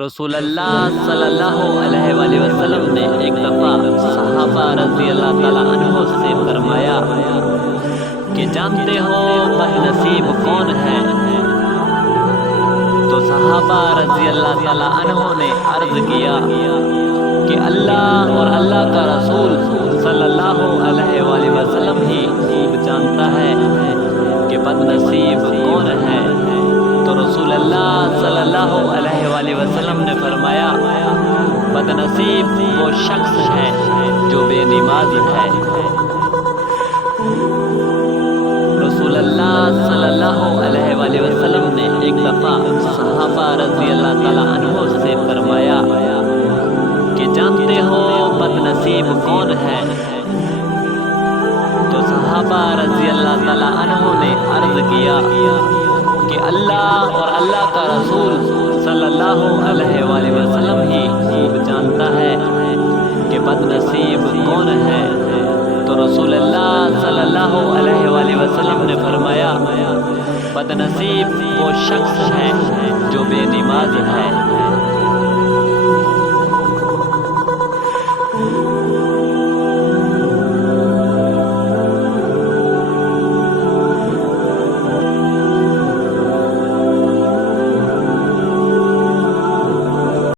رسول اللہ صلی اللہ علیہ وآلہ وسلم نے ایک دفعہ صحابہ رضی اللہ تعالیٰ عنہ سے فرمایا کہ جانتے ہو بد نصیب کون ہے؟ تو صحابہ رضی اللہ تعالیٰ عنہ نے عرض کیا کہ اللہ اور اللہ کا رسول صلی اللہ علیہ وآلہ وسلم ہی خوب جانتا ہے کہ بد نصیب کون ہے۔ تو رسول اللہ صلی اللہ علیہ وآلہ وسلم نے فرمایا بد نصیب وہ شخص ہے جو بے نماز ہے۔ رسول اللہ صلی اللہ علیہ وآلہ وسلم نے ایک دفعہ صحابہ رضی اللہ تعالیٰ عنہ سے فرمایا کہ جانتے ہو بد نصیب کون ہے؟ تو صحابہ رضی اللہ تعالیٰ عنہ نے عرض کیا کہ اللہ اور اللہ کا رسول صلی اللہ علیہ وآلہ وسلم ہی خوب جانتا ہے کہ بد نصیب کون ہے۔ تو رسول اللہ صلی اللہ علیہ وآلہ وسلم نے فرمایا بد نصیب وہ شخص ہے جو بے نماز ہے۔